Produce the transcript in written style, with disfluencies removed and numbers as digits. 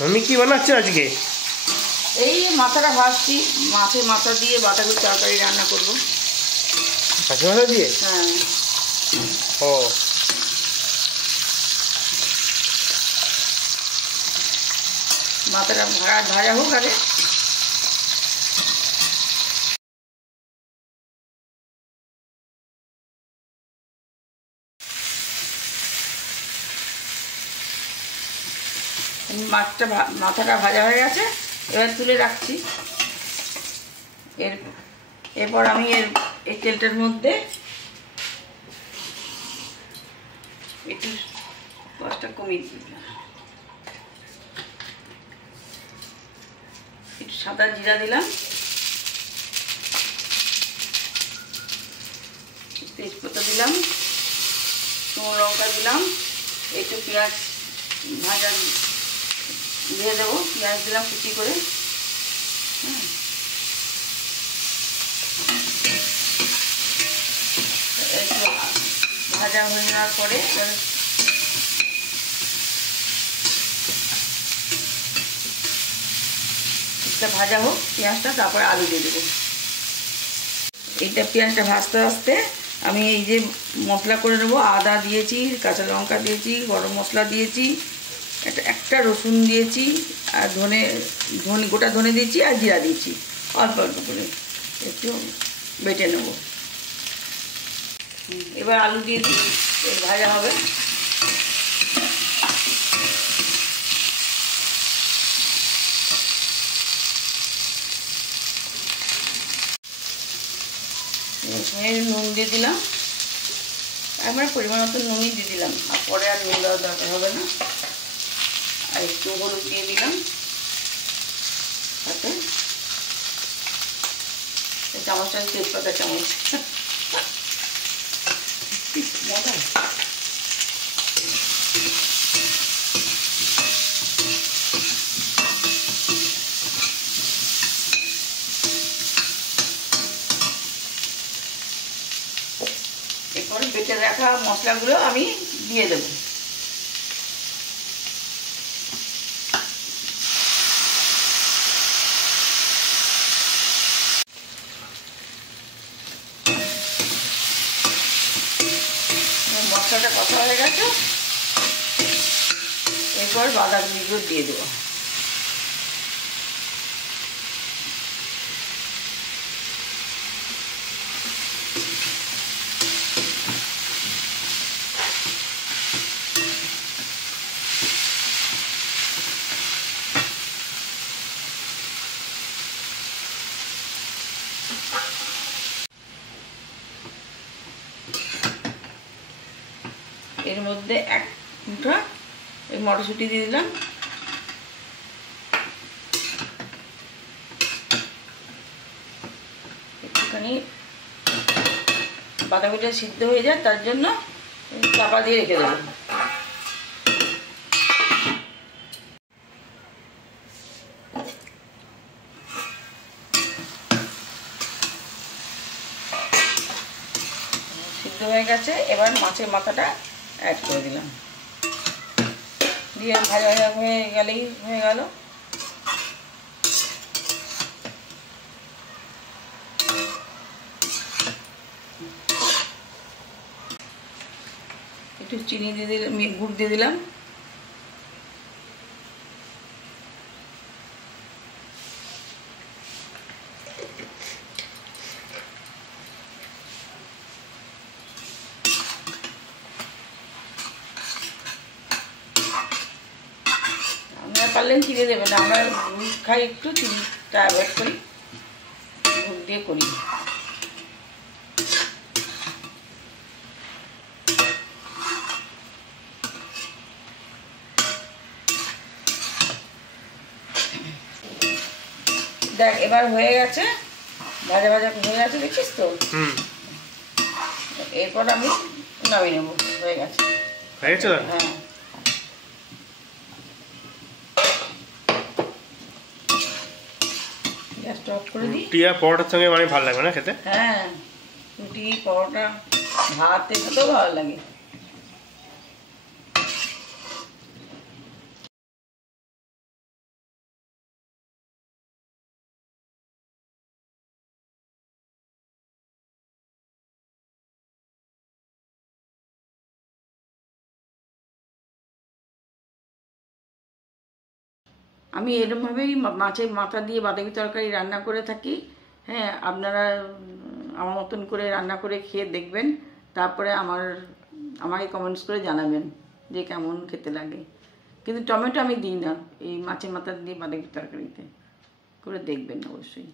মামি কি বানাচ্ছে আজকে? এই মাথাটা ভাজছি, মাছের মাথা দিয়ে বাঁধাকপির তরকারি রান্না করব। মাছের মাথা দিয়ে? হ্যাঁ। ও, মাথাটা ভাজা হোক আগে। মাথাটা ভাজা হয়ে গেছে, এবার তুলে রাখছি। এরপর আমি এই তেলটার মধ্যে একটু কষ্টটা কমিয়ে দিলাম, একটু সাদা জিরা দিলাম, তেজপাতা দিলাম, শুকনো লঙ্কা দিলাম, একটু পেঁয়াজ ভাজা দিয়ে দেবো, পেঁয়াজ দিলাম কুচি করে। হ্যাঁ, একটু ভাজা হয়ে যাওয়ার পরে এটা ভাজা হোক পেঁয়াজটা, তারপরে আলু দিয়ে দেবো। এইটা পেঁয়াজটা ভাজতে ভাজতে আমি এই যে মশলা করে নেবো, আদা দিয়েছি, কাঁচা লঙ্কা দিয়েছি, গরম মশলা দিয়েছি, একটা রসুন দিয়েছি, আর গোটা ধনে দিয়েছি, আর জিরা দিয়েছি অল্প অল্প করে, একটু বেটে নেব। এবার আলু দিয়ে দিই, ভাজা হবে। নুন দিয়ে দিলাম, একবারে পরিমাণ মতো নুনই দিয়ে দিলাম, আর পরে আর নুন দেওয়ার দরকার হবে না। আর একটু হলুদ দিয়ে দিলাম, তাতে চামচটা তেজপাতা চামচ মজা। এরপর বেটে রাখা মশলাগুলো আমি দিয়ে দেবো। মশলাটা কষা হয়ে গেছে, এরপর বাঁধাকপিগুলো দিয়ে দেবো। এর মধ্যে এক মুঠো এই মটরশুঁটি দিয়ে দিলাম, একটুখানি বাঁধাকপিটা সিদ্ধ হয়ে যায়, তার জন্য চাপা দিয়ে রেখে দেবো। সিদ্ধ হয়ে গেছে, এবার মাছের মাথাটা অ্যাড করে দিলাম, দিয়ে ভাজা ভাজা হয়ে গেলেই হয়ে গেল। একটু চিনি দিয়ে দিলাম, গুড় দিয়ে দিলাম, পারলেন চিনি দেবেন, আমরা গুড় খাই, একটু চিনিটা অ্যাভয়েড করি, গুড় দিয়ে করি। দেখ এবার হয়ে গেছে, ভাজা ভাজা হয়ে গেছে, দেখছিস তো? এরপর আমি নামিয়ে নেবো, হয়ে গেছে। হয়ে গেছে? হ্যাঁ, গ্যাসটা অফ করে দিই। রুটি আর পরোটার সঙ্গে মানে ভালো লাগবে না খেতে? হ্যাঁ, রুটি পরোটা ভাতের সাথেও ভালো লাগে। আমি এরকমভাবেই মাছের মাথা দিয়ে বাঁধাকপি তরকারি রান্না করে থাকি। হ্যাঁ, আপনারা আমার মতন করে রান্না করে খেয়ে দেখবেন, তারপরে আমাকে কমেন্টস করে জানাবেন যে কেমন খেতে লাগে। কিন্তু টমেটো আমি দিই না এই মাছের মাথা দিয়ে বাঁধাকপি তরকারিতে, করে দেখবেন অবশ্যই।